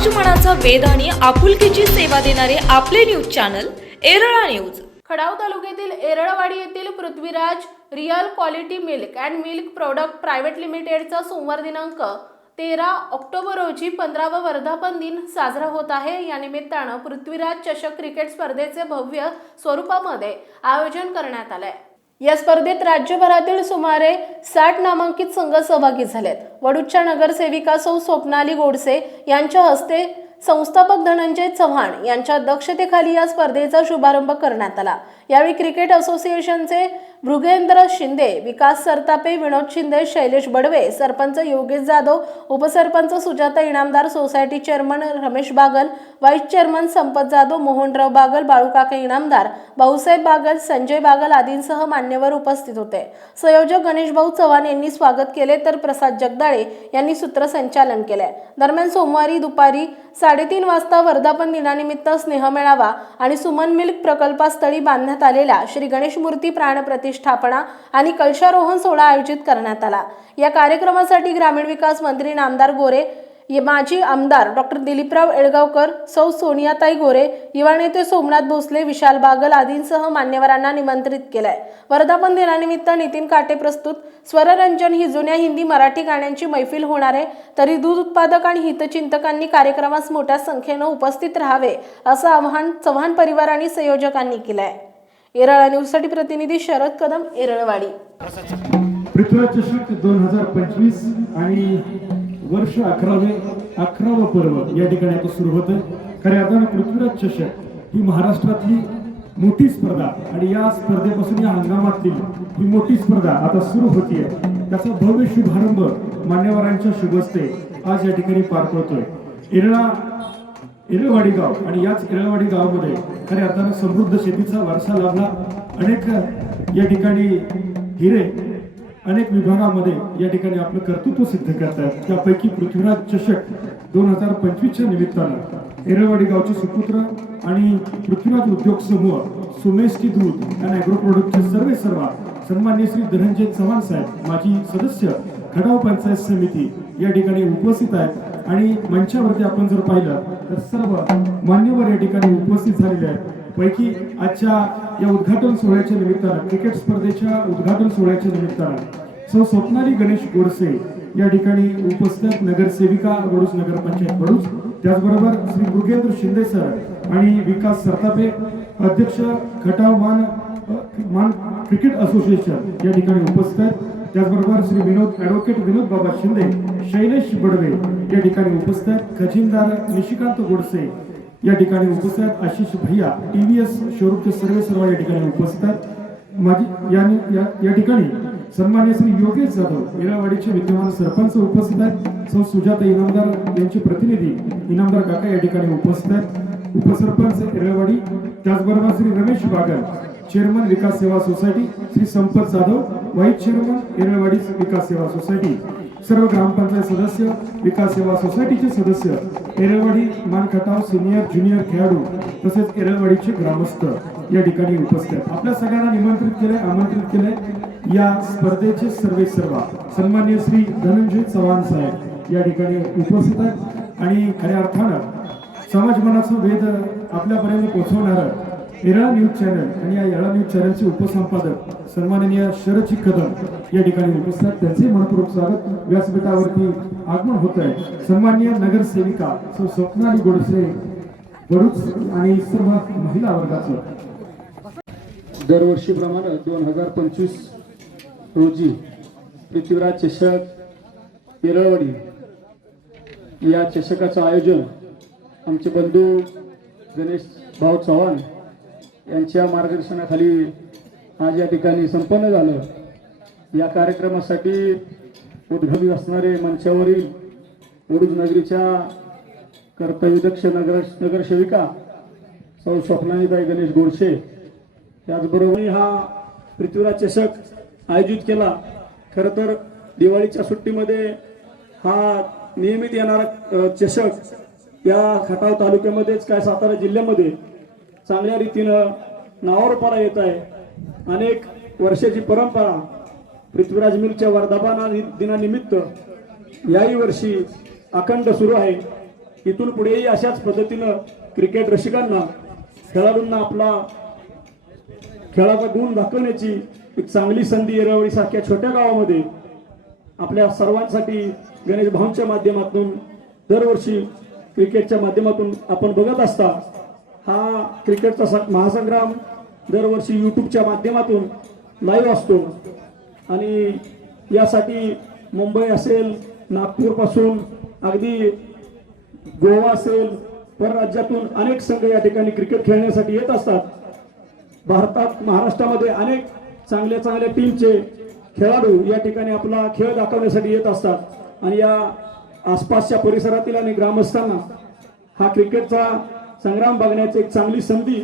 समाज मनाचा वेध आणि आपुलकीची सेवा देणारे आपले news channel Erala news. Khatav तालुक्यातील एरळवाडी येथील Prithviraj real quality milk and milk product private लिमिटेडचा सोमवार दिनांक तेरा ऑक्टोबर रोजी पंधरावा वर्धापन दिन साजरा होत आहे. या निमित्तानं पृथ्वीराज चषक क्रिकेट स्पर्धेचे भव्य स्वरूपामध्ये आयोजन करण्यात आलं आहे या स्पर्धेत राज्यभरातील सुमारे साठ नामांकित संघ सहभागी झालेत. वडूजच्या नगरसेविका सौ स्वप्नाली गोडसे यांच्या हस्ते संस्थापक धनंजय चव्हाण यांच्या अध्यक्षतेखाली या स्पर्धेचा शुभारंभ करण्यात आला. यावेळी क्रिकेट असोसिएशनचे भृगेंद्र शिंदे विकास सरतापे विनोद शिंदे शैलेश बडवे सरपंच योगेश जाधव उपसरपंच Sujata Inamdar society chairman Ramesh Bagal vice chairman Sampat Jadhav Mohanrao Bagal बाळूकाका Inamdar Bhausaheb Bagal Sanjay Bagal आदींसह मान्यवर उपस्थित होते. संयोजक गणेशभाऊ चव्हाण यांनी स्वागत केले तर प्रसाद जगदाळे यांनी सूत्रसंचालन केले. दरम्यान सोमवारी दुपारी साडेतीन वाजता वर्धापन दिनानिमित्त स्नेह मेळावा आणि सुमन मिल्क प्रकल्पास्थळी बांधण्यात आलेल्या श्री गणेश मूर्ती प्रतिष्ठापना आणि कलशारोहण सोहळा आयोजित करण्यात आला. या कार्यक्रमासाठी ग्रामीण विकास मंत्री नामदार गोरे माजी आमदार डॉक्टर दिलीपराव एळगावकर सौ सोनियाताई गोरे युवा नेते सोमनाथ भोसले विशाल बागल आदींसह मान्यवरांना निमंत्रित केलंय. वर्धापन दिनानिमित्त नितीन काटे प्रस्तुत स्वररंजन ही जुन्या हिंदी मराठी गाण्यांची मैफिल होणार आहे तरी दूध उत्पादक आणि हितचिंतकांनी कार्यक्रमास मोठ्या संख्येनं उपस्थित राहावे असं आवाहन चव्हाण परिवार आणि संयोजकांनी केलंय. एरळा न्यूजसाठी प्रतिनिधी शरद कदम एरळवाडी पृथ्वीराज चषक दोन हजार पंचवीस आणि वर्ष अकरावे अकरावं पर्व या ठिकाणी आता सुरू होत खऱ्या अर्थानं पृथ्वीराज चषक ही महाराष्ट्रातली मोठी स्पर्धा आणि या स्पर्धेपासून या हंगामातली ही मोठी स्पर्धा आता सुरू होतीये. त्याचा भव्य शुभारंभ मान्यवरांच्या शुभस्ते आज या ठिकाणी पार पडतोय. एरळा इरळवाडी गाव आणि याच इरळवाडी गावामध्ये खऱ्या अर्थानं समृद्ध शेतीचा वारसा लाभला. अनेक या ठिकाणी हिरे अनेक विभागामध्ये या ठिकाणी आपलं कर्तृत्व सिद्ध करतात. त्यापैकी पृथ्वीराज चषक दोन हजार पंचवीसच्या निमित्तानं एरळवाडी गावचे सुपुत्र आणि पृथ्वीराज उद्योग समूह सुमेशची दूध आणि ॲग्रो प्रोडक्टचे सर्वे सर्व सन्मान्य श्री धनंजय चव्हाण साहेब माजी सदस्य खडाव पंचायत समिती या ठिकाणी उपस्थित आहेत. आणि मंचावरती आपण जर पाहिलं तर सर्व मान्यवर या ठिकाणी उपस्थित झालेले आहेत. पैकी आजच्या या उद्घाटन सोहळ्याच्या निमित्तानं क्रिकेट स्पर्धेच्या उद्घाटन सोहळ्याच्या निमित्तानं सौ स्वप्नाली गणेश गोडसे या ठिकाणी उपस्थित नगरसेविका वडूज नगरपंचायत वडूज त्याचबरोबर श्री मृगेंद्र शिंदे सर आणि विकास सरतापे अध्यक्ष खटाव मान मान क्रिकेट असोसिएशन या ठिकाणी उपस्थित त्याचबरोबर श्री विनोद ॲडव्होकेट विनोद बाबा शिंदे शैलेश बडवे या ठिकाणी उपस्थित खजिनदार निशिकांत गोडसे या ठिकाणी उपस्थित आशिष भैया टी व्ही एस शोरूमचे सर्व सर्व या ठिकाणी उपस्थित. माझी या या, ठिकाणी सन्मान्य श्री योगेश जाधव येरावाडीचे विद्यमान सरपंच उपस्थित आहेत. सौ सुजाता इनामदार यांचे प्रतिनिधी इनामदार काका या ठिकाणी उपस्थित आहेत. उपसरपंच येरळवाडी त्याचबरोबर श्री रमेश बागल चेअरमन विकास Seva society Shri Sampat Jadhav vice chairman Yeralwadi Vikas Seva society. सर्व ग्रामपंचायत सदस्य विकास सेवा सोसायटीचे सदस्य एरळवाडी मानखटाव सिनियर ज्युनियर खेळाडू तसेच एरळवाडीचे ग्रामस्थ या ठिकाणी उपस्थित. आपल्या सगळ्यांना निमंत्रित केले आमंत्रित केले या स्पर्धेचे सर्वे सर्वा. सन्मान्य श्री धनंजय चव्हाण साहेब या ठिकाणी उपस्थित आहेत. आणि खऱ्या अर्थानं समाज मनाचं वेद आपल्यापर्यंत पोहोचवणारं हिरा न्यूज चॅनल आणि या एरळा न्यूज चॅनलचे उपसंपादक सन्माननीय शरदजी कदम या ठिकाणी उपस्थित. त्यांचे मनपूर्वक स्वागत. व्यासपीठावरती आगमन होत आहे. सन्माननीय नगरसेविका सो स्वप्नाली गोडसे गडूच आणि सर्व महिला वर्गाचं. दरवर्षीप्रमाणे दोन हजार पंचवीस रोजी पृथ्वीराज चषक केरळवाडी या चषकाचं आयोजन आमचे बंधू गणेश भाऊ चव्हाण यांच्या मार्गदर्शनाखाली आज या ठिकाणी संपन्न झालं. या कार्यक्रमासाठी उद्गमी असणारे मंचावरील उडूज नगरीच्या कर्तव्यदक्ष नगर नगरसेविका सौ स्वप्नालीबाई गणेश गोडसे. त्याचबरोबर हा पृथ्वीराज चषक आयोजित केला. खरं तर दिवाळीच्या सुट्टीमध्ये हा नियमित येणारा चषक या खटाव तालुक्यामध्येच काय सातारा जिल्ह्यामध्ये चांगल्या रीतीनं नावारोपाला येत आहे. अनेक वर्षाची परंपरा पृथ्वीराज मिलच्या वर्धापना दिनानिमित्त याही वर्षी अखंड सुरू आहे. इथून पुढेही अशाच पद्धतीनं क्रिकेट रसिकांना खेळाडूंना आपला खेळाचा गुण दाखवण्याची एक चांगली संधी येरवळी सारख्या छोट्या गावामध्ये आपल्या सर्वांसाठी गणेश भाऊंच्या माध्यमातून दरवर्षी क्रिकेटच्या माध्यमातून आपण बघत असता हा क्रिकेटचा महासंग्राम दरवर्षी यूट्यूबच्या माध्यमातून लाईव्ह असतो. आणि यासाठी मुंबई असेल नागपूरपासून अगदी गोवा असेल परराज्यातून अनेक संघ या ठिकाणी क्रिकेट खेळण्यासाठी येत असतात. भारतात महाराष्ट्रामध्ये अनेक चांगल्या चांगल्या टीमचे खेळाडू या ठिकाणी आपला खेळ दाखवण्यासाठी येत असतात. आणि या आसपासच्या परिसरातील आणि ग्रामस्थांना हा क्रिकेटचा संग्राम बघण्याची एक चांगली संधी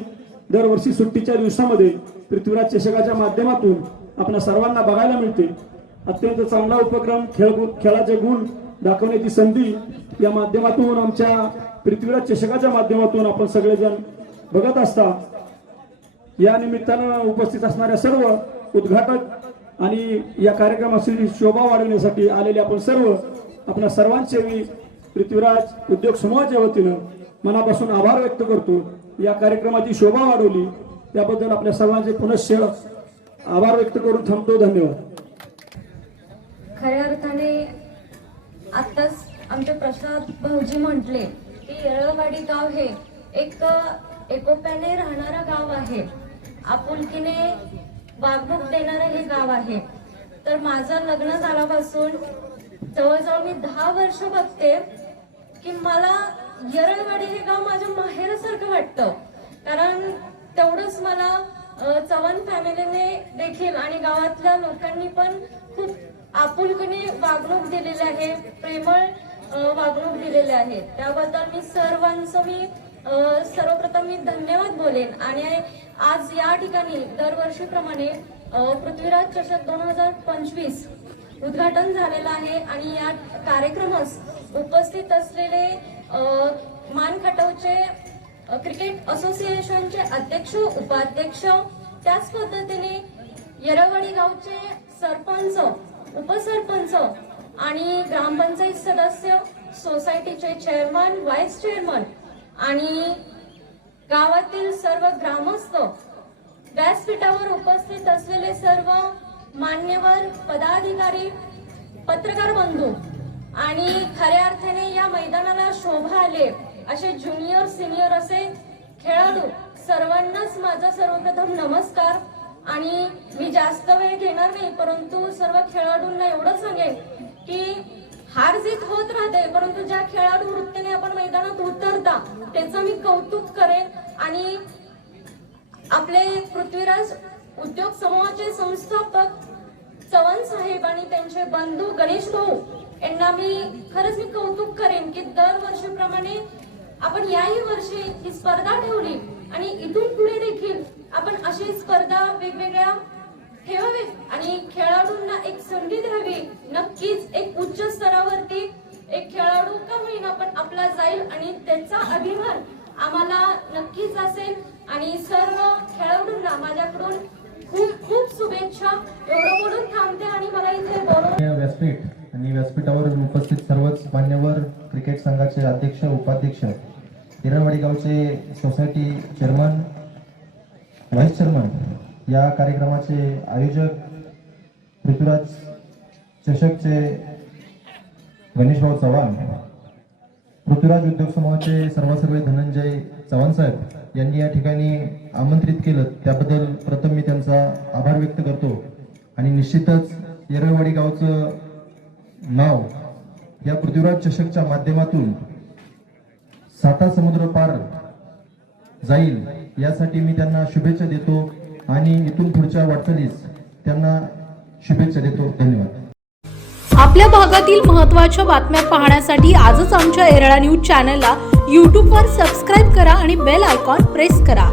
दरवर्षी सुट्टीच्या दिवसामध्ये पृथ्वीराज चषकाच्या माध्यमातून आपल्या सर्वांना बघायला मिळते. अत्यंत चांगला उपक्रम खेळ खेळाचे गुण दाखवण्याची संधी या माध्यमातून आमच्या पृथ्वीराज चषकाच्या माध्यमातून आपण सगळेजण बघत असता. या निमित्तानं उपस्थित असणाऱ्या सर्व उद्घाटक आणि या कार्यक्रमाची शोभा वाढवण्यासाठी आलेले आपण सर्व आपल्या सर्वांचे मी पृथ्वीराज उद्योग समूहाच्या वतीनं मनापासून आभार व्यक्त करतो. या कार्यक्रमाची शोभा वाढवली. त्याबद्दल आपल्या सर्वांचे पुनश्च आभार व्यक्त करून थांबतो. धन्यवाद. खऱ्या अर्थाने आत्ताच आमचे प्रसाद भाऊजी म्हटले की येरळवाडी गाव हे एक एकोप्याने राहणारा गाव आहे. आपुलकीने वागणूक देणारं हे गाव आहे. तर माझं लग्न झाल्यापासून जवळजवळ मी दहा वर्ष बघते की मला येरळवाडी हे गाव माझ्या माहेरासारखं वाटतं. कारण तेवढंच मला अ, चव्हाण फॅमिलीने देखील आणि गावातल्या लोकांनी पण खूप आपुलकीने वागणूक दिलेली आहे प्रेमळ वागणूक दिलेली आहे. त्याबद्दल मी सर्वांचं मी सर्वप्रथम मी धन्यवाद बोलेन. आणि आज या ठिकाणी दरवर्षीप्रमाणे पृथ्वीराज चषक दोन हजार पंचवीस उद्घाटन झालेलं आहे. आणि या कार्यक्रमास उपस्थित असलेले मान खटवचे क्रिकेट असोसिएशनचे अध्यक्ष उपाध्यक्ष त्याच पद्धतीने येरवडी गावचे सरपंच उपसरपंच आणि ग्रामपंचायत सदस्य सोसायटीचे चेअरमन व्हाईस चेअरमन आणि गावातील सर्व ग्रामस्थ व्यासपीठावर उपस्थित असलेले सर्व मान्यवर पदाधिकारी पत्रकार बंधू आणि खऱ्या अर्थाने या मैदानाला शोभा आले. असे ज्युनियर सिनियर असे खेळाडू सर्वांनाच माझा सर्वप्रथम नमस्कार. आणि मी जास्त वेळ घेणार नाही परंतु सर्व खेळाडूंना एवढं सांगेन की हार जीत होत राहते परंतु ज्या खेळाडू वृत्तीने आपण मैदानात उतरता त्याचं मी कौतुक करेन. आणि आपले पृथ्वीराज उद्योग समूहाचे संस्थापक चव्हाण साहेब आणि त्यांचे बंधू गणेश भाऊ यांना मी खरंच मी कौतुक करेन की दरवर्षीप्रमाणे आपण याही वर्षी ही स्पर्धा ठेवली आणि इथून पुढे देखील आपण अशी स्पर्धा वेगवेगळ्या ठेवावेत आणि खेळाडूंना एक संधी द्यावी. नक्कीच एक उच्च स्तरावरती एक खेळाडू का होईना पण आपला जाईल आणि त्याचा अभिमान आम्हाला नक्कीच असेल. आणि सर्व खेळाडूंना माझ्याकडून खूप खूप शुभेच्छा. एवढं बोलून थांबते आणि मला इथे बोलून व्यासपीठ. आणि व्यासपीठावर उपस्थित सर्वच मान्यवर क्रिकेट संघाचे अध्यक्ष उपाध्यक्ष हिरणवाडी गावचे सोसायटी चेअरमन व्हाईस चेअरमन या कार्यक्रमाचे आयोजक पृथ्वीराज चषकचे गणेशभाऊ चव्हाण पृथ्वीराज उद्योग समूहाचे सर्वसर्वे धनंजय चव्हाण साहेब यांनी या ठिकाणी आमंत्रित केलं. त्याबद्दल प्रथम मी त्यांचा आभार व्यक्त करतो. आणि निश्चितच येरळवाडी गावचं नाव या पृथ्वीराज चषकच्या माध्यमातून साता समुद्र पार जाईल यासाठी मी त्यांना शुभेच्छा देतो आणि इथून पुढच्या वाटचालीस त्यांना शुभेच्छा देतो. धन्यवाद. आपल्या भागातील महत्त्वाच्या बातम्या पाहण्यासाठी आजच आमच्या एरळा न्यूज चॅनलला यूट्यूबवर सबस्क्राईब करा आणि बेल आयकॉन प्रेस करा.